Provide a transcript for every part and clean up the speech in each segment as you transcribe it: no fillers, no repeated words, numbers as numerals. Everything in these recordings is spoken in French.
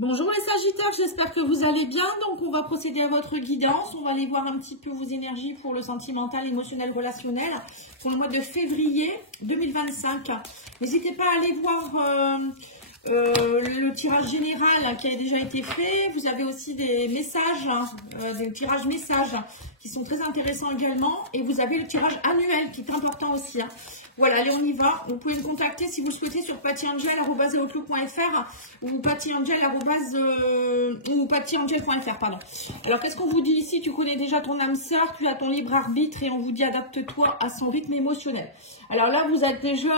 Bonjour les Sagittaires, j'espère que vous allez bien. Donc on va procéder à votre guidance. On va aller voir un petit peu vos énergies pour le sentimental, émotionnel, relationnel pour le mois de février 2025. N'hésitez pas à aller voir le tirage général qui a déjà été fait. Vous avez aussi des messages, des tirages messages qui sont très intéressants également. Et vous avez le tirage annuel qui est important aussi. Voilà, allez, on y va. Vous pouvez me contacter si vous le souhaitez sur pattyangel@outlook.fr ou pattyangel.fr, pardon. Alors, qu'est-ce qu'on vous dit ici? Tu connais déjà ton âme sœur, tu as ton libre arbitre et on vous dit adapte-toi à son rythme émotionnel. Alors là, vous êtes déjà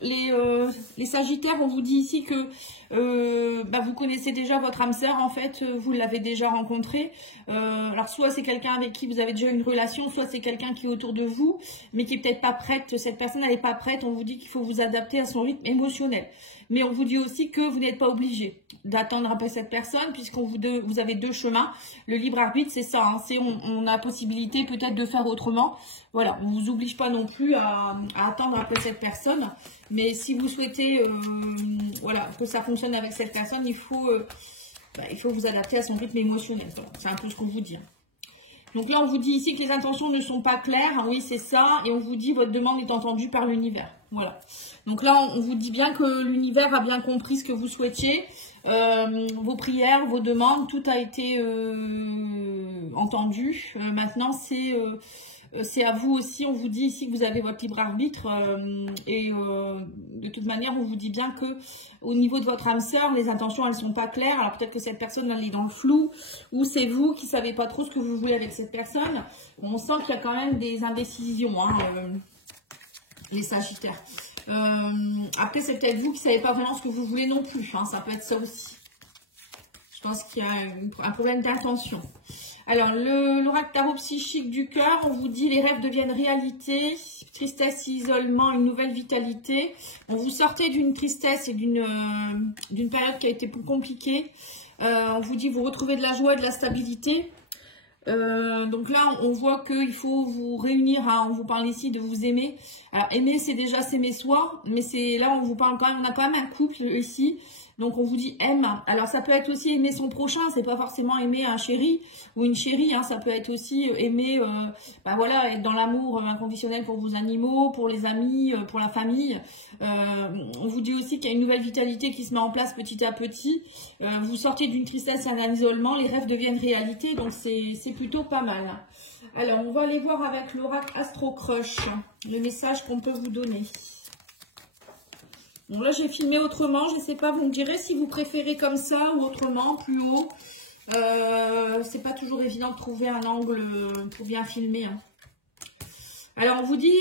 les Sagittaires, on vous dit ici que vous connaissez déjà votre âme sœur, en fait, vous l'avez déjà rencontré. Alors, soit c'est quelqu'un avec qui vous avez déjà une relation, soit c'est quelqu'un qui est autour de vous, mais qui est peut-être pas prête. Cette personne, elle n'est pas prête. On vous dit qu'il faut vous adapter à son rythme émotionnel. Mais on vous dit aussi que vous n'êtes pas obligé d'attendre après cette personne, puisqu'on vous avez deux chemins. Le libre arbitre, c'est ça. Hein, c'est on a la possibilité peut-être de faire autrement. Voilà, on ne vous oblige pas non plus à attendre après cette personne. Mais si vous souhaitez voilà, que ça fonctionne avec cette personne, il faut vous adapter à son rythme émotionnel. C'est un peu ce qu'on vous dit. Donc là, on vous dit ici que les intentions ne sont pas claires. Oui, c'est ça. Et on vous dit votre demande est entendue par l'univers. Voilà. Donc là, on vous dit bien que l'univers a bien compris ce que vous souhaitiez. Vos prières, vos demandes, tout a été entendu. Maintenant, c'est à vous aussi. On vous dit ici que vous avez votre libre arbitre. De toute manière, on vous dit bien que au niveau de votre âme sœur, les intentions, elles ne sont pas claires. Alors peut-être que cette personne, elle est dans le flou. Ou c'est vous qui ne savez pas trop ce que vous voulez avec cette personne. On sent qu'il y a quand même des indécisions, hein, les Sagittaires. Après, c'est peut-être vous qui ne savez pas vraiment ce que vous voulez non plus. Hein, ça peut être ça aussi. Je pense qu'il y a un problème d'intention. Alors, l'oracle tarot psychique du cœur, on vous dit les rêves deviennent réalité, tristesse, isolement, une nouvelle vitalité. On vous sortait d'une tristesse et d'une période qui a été plus compliquée. On vous dit vous retrouvez de la joie et de la stabilité. Donc là, on voit qu'il faut vous réunir. Hein, on vous parle ici de vous aimer. Alors, aimer, c'est déjà s'aimer soi, mais c'est là, on vous parle quand même. On a quand même un couple ici. Donc, on vous dit aime. Alors, ça peut être aussi aimer son prochain. C'est pas forcément aimer un chéri ou une chérie. Hein, ça peut être aussi aimer, voilà, être dans l'amour inconditionnel pour vos animaux, pour les amis, pour la famille. On vous dit aussi qu'il y a une nouvelle vitalité qui se met en place petit à petit. Vous sortez d'une tristesse et d'un isolement. Les rêves deviennent réalité. Donc, c'est plutôt pas mal. Alors, on va aller voir avec l'oracle Astro Crush le message qu'on peut vous donner. Bon, là, j'ai filmé autrement. Je ne sais pas, vous me direz si vous préférez comme ça ou autrement, plus haut. C'est pas toujours évident de trouver un angle pour bien filmer. Hein. Alors, on vous dit,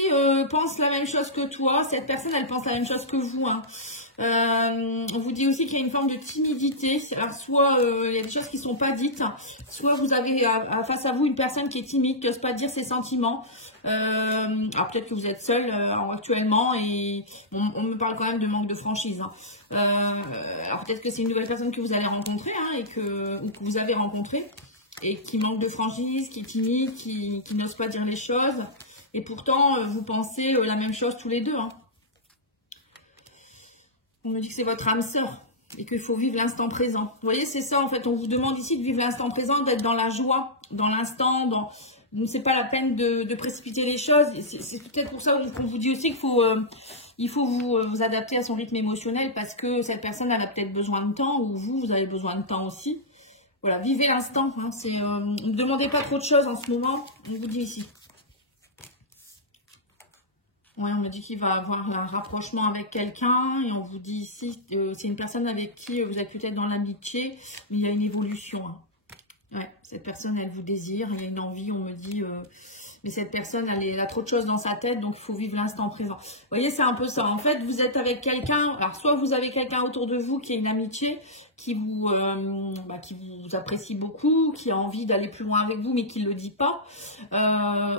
pense la même chose que toi. Cette personne, elle pense la même chose que vous. Hein. On vous dit aussi qu'il y a une forme de timidité. Alors, soit il y a des choses qui ne sont pas dites, soit vous avez face à vous une personne qui est timide, qui n'ose pas dire ses sentiments. Alors peut-être que vous êtes seul actuellement et on me parle quand même de manque de franchise. Hein. Alors peut-être que c'est une nouvelle personne que vous allez rencontrer hein, ou que vous avez rencontré et qui manque de franchise, qui est timide, qui n'ose pas dire les choses. Et pourtant, vous pensez la même chose tous les deux. Hein. On me dit que c'est votre âme sœur et qu'il faut vivre l'instant présent. Vous voyez, c'est ça en fait. On vous demande ici de vivre l'instant présent, d'être dans la joie, dans l'instant, Donc, c'est pas la peine de précipiter les choses. C'est peut-être pour ça qu'on vous dit aussi qu'il faut vous adapter à son rythme émotionnel parce que cette personne, elle a peut-être besoin de temps ou vous avez besoin de temps aussi. Voilà, vivez l'instant. Hein, ne demandez pas trop de choses en ce moment. On vous dit ici. Ouais, on me dit qu'il va avoir un rapprochement avec quelqu'un et on vous dit ici, c'est une personne avec qui vous êtes peut-être dans l'amitié, mais il y a une évolution. Hein. Ouais, cette personne, elle vous désire, il y a une envie, on me dit, mais cette personne, elle a trop de choses dans sa tête, donc il faut vivre l'instant présent. Vous voyez, c'est un peu ça. En fait, vous êtes avec quelqu'un, alors soit vous avez quelqu'un autour de vous qui est une amitié, qui vous apprécie beaucoup, qui a envie d'aller plus loin avec vous, mais qui ne le dit pas.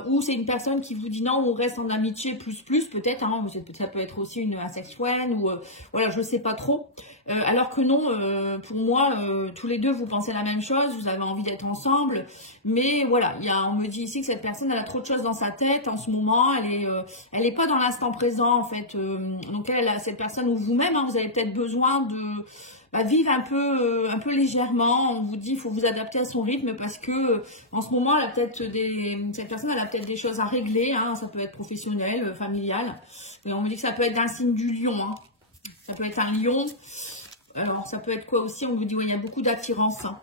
Ou c'est une personne qui vous dit non, on reste en amitié plus, peut-être. Hein, ça peut être aussi une asexuelle, ou voilà, je ne sais pas trop. Alors que non, pour moi, tous les deux, vous pensez la même chose, vous avez envie d'être ensemble. Mais voilà, on me dit ici que cette personne, elle a trop de choses dans sa tête en ce moment. Elle est pas dans l'instant présent, en fait. Donc, cette personne ou vous-même, hein, vous avez peut-être besoin vivre un peu légèrement. On vous dit, il faut vous adapter à son rythme parce que en ce moment, cette personne, elle a peut-être des choses à régler. Hein, ça peut être professionnel, familial. Et on me dit que ça peut être d'un signe du lion. Hein. Ça peut être un lion. Alors, ça peut être quoi aussi? On vous dit, ouais, il y a beaucoup d'attirance. Hein.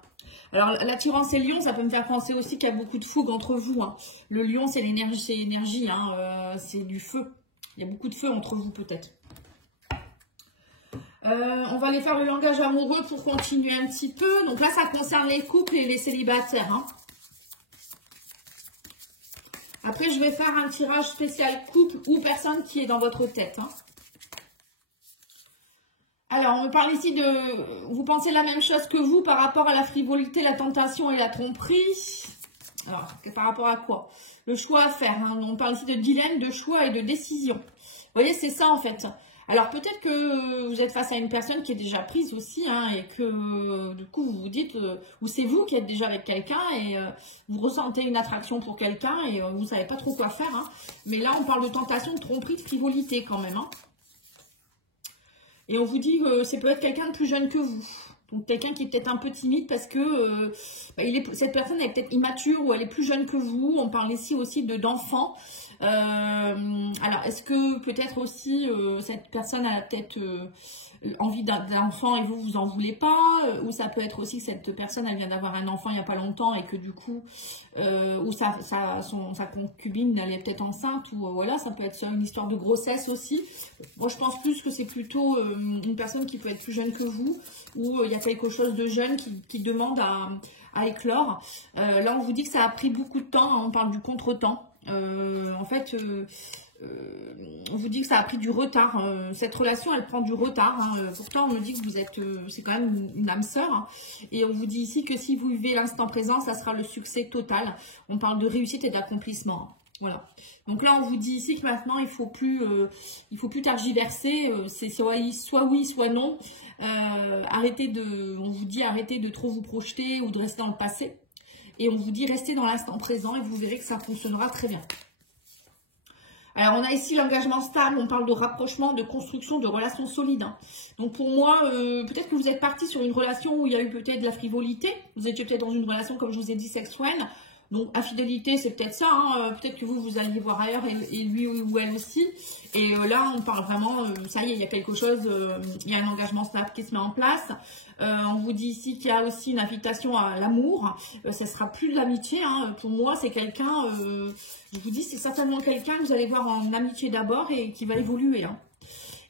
Alors, l'attirance et le lion, ça peut me faire penser aussi qu'il y a beaucoup de fougue entre vous. Hein. Le lion, c'est l'énergie, hein, c'est du feu. Il y a beaucoup de feu entre vous, peut-être. On va aller faire le langage amoureux pour continuer un petit peu. Donc là, ça concerne les couples et les célibataires. Hein. Après, je vais faire un tirage spécial couple ou personne qui est dans votre tête. Hein. Alors, on me parle ici de... Vous pensez la même chose que vous par rapport à la frivolité, la tentation et la tromperie. Alors, par rapport à quoi? Le choix à faire. Hein. On parle ici de dilemme, de choix et de décision. Vous voyez, c'est ça en fait. Alors, peut-être que vous êtes face à une personne qui est déjà prise aussi, hein, et que du coup, vous vous dites, ou c'est vous qui êtes déjà avec quelqu'un et vous ressentez une attraction pour quelqu'un et vous ne savez pas trop quoi faire. Hein. Mais là, on parle de tentation, de tromperie, de frivolité quand même. Hein. Et on vous dit que c'est peut-être quelqu'un de plus jeune que vous. Donc, quelqu'un qui est peut-être un peu timide parce que cette personne est peut-être immature ou elle est plus jeune que vous. On parle ici aussi d'enfants. Alors, est-ce que peut-être aussi cette personne a peut-être envie d'un enfant et vous en voulez pas, ou ça peut être aussi que cette personne elle vient d'avoir un enfant il n'y a pas longtemps et que du coup, ou sa concubine elle est peut-être enceinte, ou voilà, ça peut être une histoire de grossesse aussi. Moi je pense plus que c'est plutôt une personne qui peut être plus jeune que vous, ou il y a quelque chose de jeune qui demande à éclore. Là on vous dit que ça a pris beaucoup de temps, hein, on parle du contretemps. En fait, on vous dit que ça a pris du retard. Cette relation, elle prend du retard. Hein. Pourtant, on me dit que vous êtes, c'est quand même une âme sœur. Hein. Et on vous dit ici que si vous vivez l'instant présent, ça sera le succès total. On parle de réussite et d'accomplissement. Hein. Voilà. Donc là, on vous dit ici que maintenant, il faut plus tergiverser. C'est soit oui, soit non. On vous dit arrêtez de trop vous projeter ou de rester dans le passé. Et on vous dit restez dans l'instant présent et vous verrez que ça fonctionnera très bien. Alors, on a ici l'engagement stable, on parle de rapprochement, de construction, de relations solides. Hein. Donc, pour moi, peut-être que vous êtes parti sur une relation où il y a eu peut-être de la frivolité. Vous étiez peut-être dans une relation, comme je vous ai dit, sexuelle. Donc, infidélité, c'est peut-être ça. Hein. Peut-être que vous alliez voir ailleurs et lui ou elle aussi. Et là, on parle vraiment, ça y est, il y a quelque chose, il y a un engagement stable qui se met en place. On vous dit ici qu'il y a aussi une invitation à l'amour. Ça sera plus de l'amitié. Hein. Pour moi, c'est quelqu'un, je vous dis, c'est certainement quelqu'un que vous allez voir en amitié d'abord et qui va évoluer. Hein.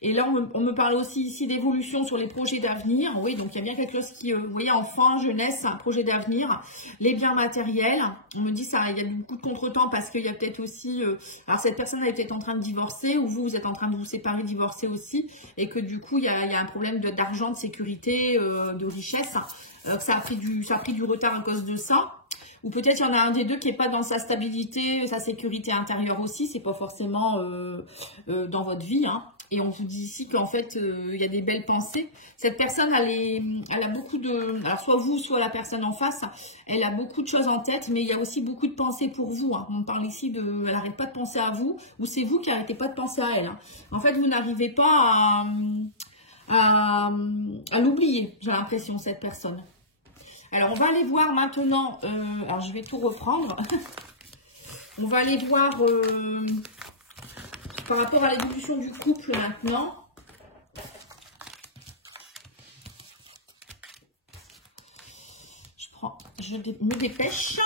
Et là, on me parle aussi ici d'évolution sur les projets d'avenir. Oui, donc il y a bien quelque chose qui, vous voyez, enfant, jeunesse, un projet d'avenir, les biens matériels. On me dit ça, il y a beaucoup de contretemps parce qu'il y a peut-être aussi, alors cette personne elle est peut-être en train de divorcer ou vous êtes en train de vous séparer, divorcer aussi, et que du coup il y a un problème d'argent, de sécurité, de richesse. Ça a pris du retard à cause de ça. Ou peut-être il y en a un des deux qui n'est pas dans sa stabilité, sa sécurité intérieure aussi. C'est pas forcément dans votre vie. Hein. Et on vous dit ici qu'en fait, il y a des belles pensées. Cette personne, elle a beaucoup de... Alors, soit vous, soit la personne en face, elle a beaucoup de choses en tête, mais il y a aussi beaucoup de pensées pour vous. Hein. On parle ici de... Elle n'arrête pas de penser à vous, ou c'est vous qui n'arrêtez pas de penser à elle. Hein. En fait, vous n'arrivez pas à l'oublier, j'ai l'impression, cette personne. Alors, on va aller voir maintenant... alors, je vais tout reprendre. On va aller voir... par rapport à l'évolution du couple maintenant. Je me dépêche.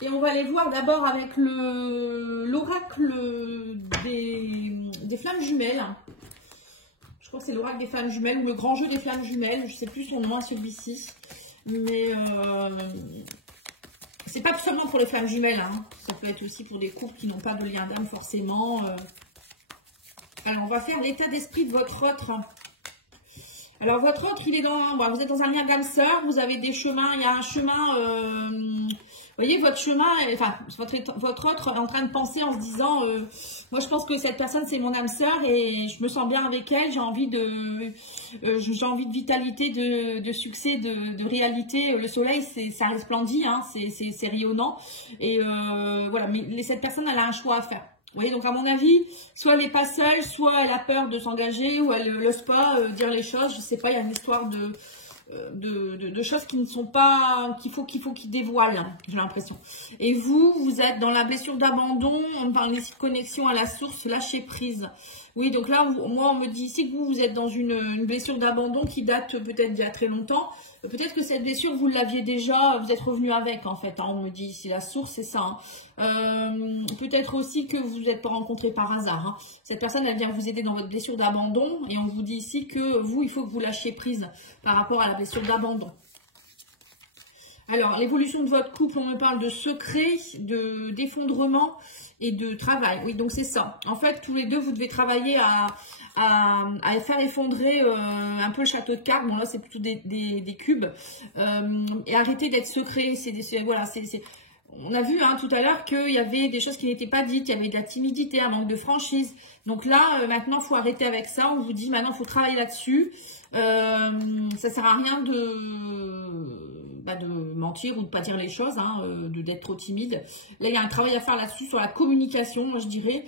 Et on va aller voir d'abord avec l'oracle des flammes jumelles. Je crois que c'est l'oracle des flammes jumelles ou le grand jeu des flammes jumelles. Je ne sais plus son nom à celui-ci. Mais c'est pas seulement pour les flammes jumelles, hein. Ça peut être aussi pour des couples qui n'ont pas de lien d'âme forcément. Alors, on va faire l'état d'esprit de votre autre. Alors, votre autre, il est dans... Bon, vous êtes dans un lien d'âme sœur, vous avez des chemins, il y a un chemin... vous voyez, votre chemin, enfin, votre autre est en train de penser en se disant, moi je pense que cette personne c'est mon âme sœur et je me sens bien avec elle, j'ai envie de vitalité, de succès, de réalité. Le soleil, ça resplendit, hein, c'est rayonnant. Et voilà, mais cette personne, elle a un choix à faire. Vous voyez, donc à mon avis, soit elle n'est pas seule, soit elle a peur de s'engager, ou elle n'ose pas dire les choses. Je ne sais pas, il y a une histoire de choses qui ne sont pas, qu'il faut qu'il dévoile, hein, j'ai l'impression. Et vous êtes dans la blessure d'abandon, on parle ici de connexion à la source, lâcher prise. Oui, donc là, moi, on me dit ici que vous êtes dans une blessure d'abandon qui date peut-être d'il y a très longtemps. Peut-être que cette blessure, vous l'aviez déjà, vous êtes revenu avec, en fait. Hein, on me dit ici, la source, c'est ça. Hein. Peut-être aussi que vous n'êtes pas rencontré par hasard. Hein. Cette personne, elle vient vous aider dans votre blessure d'abandon. Et on vous dit ici que vous, il faut que vous lâchiez prise par rapport à la blessure d'abandon. Alors, l'évolution de votre couple, on me parle de secret, d'effondrement et de travail. Oui, donc c'est ça. En fait, tous les deux, vous devez travailler à faire effondrer un peu le château de cartes. Bon, là, c'est plutôt des cubes. Et arrêter d'être secret. Voilà, on a vu hein, tout à l'heure qu'il y avait des choses qui n'étaient pas dites. Il y avait de la timidité, un manque de franchise. Donc là, maintenant, il faut arrêter avec ça. On vous dit, maintenant, il faut travailler là-dessus. Ça sert à rien de mentir ou de pas dire les choses, hein, d'être trop timide. Là, il y a un travail à faire là-dessus, sur la communication, moi je dirais.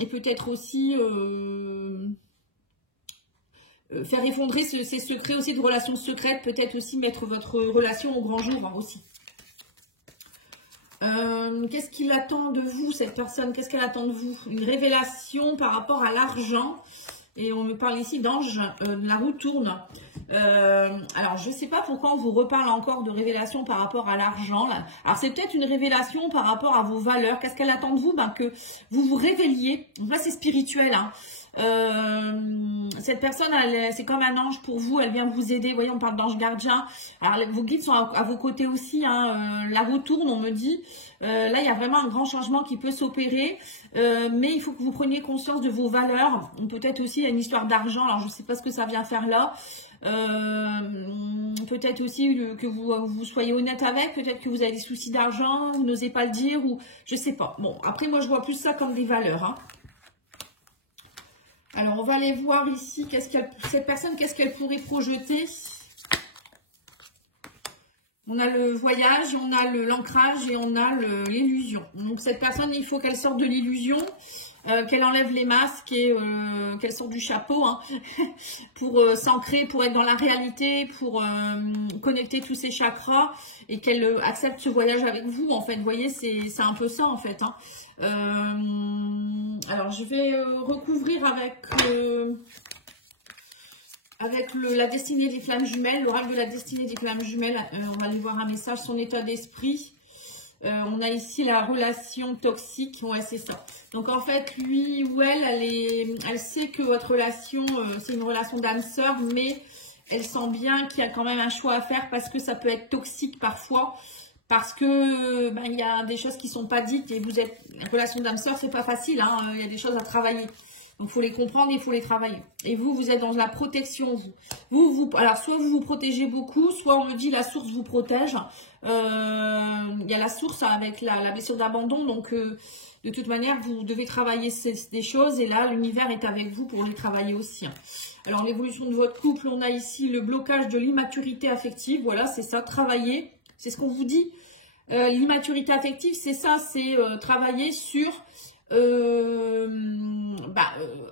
Et peut-être aussi faire effondrer ces secrets aussi de relations secrètes. Peut-être aussi mettre votre relation au grand jour, hein, aussi. Qu'est-ce qu'il attend de vous, cette personne? Qu'est-ce qu'elle attend de vous? Une révélation par rapport à l'argent. Et on me parle ici d'ange, la roue tourne. Alors, je ne sais pas pourquoi on vous reparle encore de révélation par rapport à l'argent. Alors, c'est peut-être une révélation par rapport à vos valeurs. Qu'est-ce qu'elle attend de vous? Que vous vous révéliez. Donc là, c'est spirituel. Hein. Cette personne, c'est comme un ange pour vous. Elle vient vous aider. Vous voyez, on parle d'ange gardien. Alors, vos guides sont à vos côtés aussi. Hein. La roue tourne, on me dit. Là, il y a vraiment un grand changement qui peut s'opérer. Mais il faut que vous preniez conscience de vos valeurs. Peut-être aussi, il y a une histoire d'argent. Alors, je ne sais pas ce que ça vient faire là. Peut-être aussi que vous soyez honnête avec. Peut-être que vous avez des soucis d'argent. Vous n'osez pas le dire. Ou je ne sais pas. Bon, après, moi, je vois plus ça comme des valeurs. Hein. Alors, on va aller voir ici. Cette personne, qu'est-ce qu'elle pourrait projeter? On a le voyage, on a l'ancrage et on a l'illusion. Donc, cette personne, il faut qu'elle sorte de l'illusion, qu'elle enlève les masques et qu'elle sorte du chapeau hein, pour s'ancrer, pour être dans la réalité, pour connecter tous ses chakras et qu'elle accepte ce voyage avec vous. En fait, vous voyez, c'est un peu ça en fait. Hein. Alors, je vais recouvrir avec la destinée des flammes jumelles, l'oracle de la destinée des flammes jumelles. On va aller voir un message, son état d'esprit. On a ici la relation toxique. Ouais, c'est ça. Donc, en fait, lui ou elle sait que votre relation, c'est une relation d'âme sœur, mais elle sent bien qu'il y a quand même un choix à faire parce que ça peut être toxique parfois. Parce que il y a des choses qui ne sont pas dites et vous êtes une relation d'âme sœur, c'est pas facile. Hein, il y a des choses à travailler. Donc, il faut les comprendre et il faut les travailler. Et vous êtes dans la protection. Alors, soit vous vous protégez beaucoup, soit on me dit la source vous protège. Il y a la source avec la blessure d'abandon. Donc, de toute manière, vous devez travailler des choses. Et là, l'univers est avec vous pour les travailler aussi. Alors, l'évolution de votre couple, on a ici le blocage de l'immaturité affective. Voilà, c'est ça, travailler. C'est ce qu'on vous dit. L'immaturité affective, c'est ça, c'est travailler sur...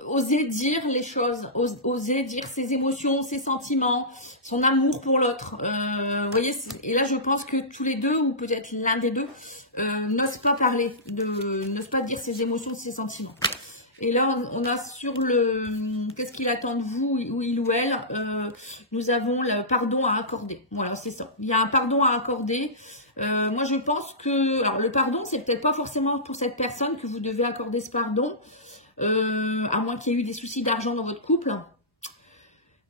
oser dire les choses, oser dire ses émotions, ses sentiments, son amour pour l'autre. Vous voyez, et là je pense que tous les deux, ou peut-être l'un des deux, n'ose pas parler, n'ose pas dire ses émotions, ses sentiments. Et là, on a sur qu'est-ce qu'il attend de vous, ou il ou elle, nous avons le pardon à accorder. Voilà, c'est ça. Il y a un pardon à accorder. Moi, je pense que... Alors, le pardon, c'est peut-être pas forcément pour cette personne que vous devez accorder ce pardon, à moins qu'il y ait eu des soucis d'argent dans votre couple.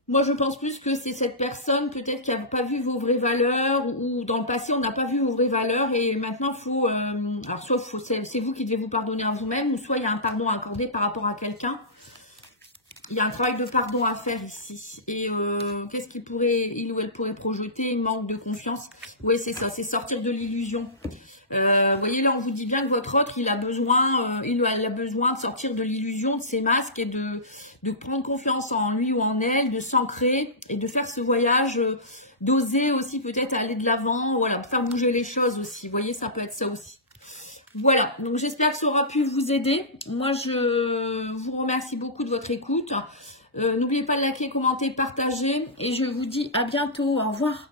Moi, je pense plus que c'est cette personne, peut-être qui n'a pas vu vos vraies valeurs, ou dans le passé, on n'a pas vu vos vraies valeurs, et maintenant, alors, soit c'est vous qui devez vous pardonner à vous-même, ou soit il y a un pardon à accorder par rapport à quelqu'un. Il y a un travail de pardon à faire ici. Et qu'est-ce il ou elle pourrait projeter? Manque de confiance. Oui, c'est ça, c'est sortir de l'illusion. Vous voyez, là, on vous dit bien que votre autre, il ou elle a besoin de sortir de l'illusion, de ses masques et de prendre confiance en lui ou en elle, de s'ancrer et de faire ce voyage, d'oser aussi peut-être aller de l'avant, voilà, faire bouger les choses aussi. Vous voyez, ça peut être ça aussi. Voilà, donc j'espère que ça aura pu vous aider. Moi, je vous remercie beaucoup de votre écoute. N'oubliez pas de liker, commenter, partager. Et je vous dis à bientôt. Au revoir.